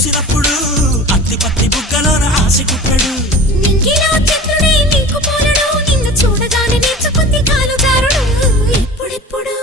చూసినప్పుడు అత్తి పత్తి బుగ్గలోన ఆశ కుట్టాడు. నింగిలో చంద్రుడే నీకు పోలడు, నిన్ను చూడగానే నేర్చుకుంది కాలు జారుడు. ఎప్పుడెప్పుడు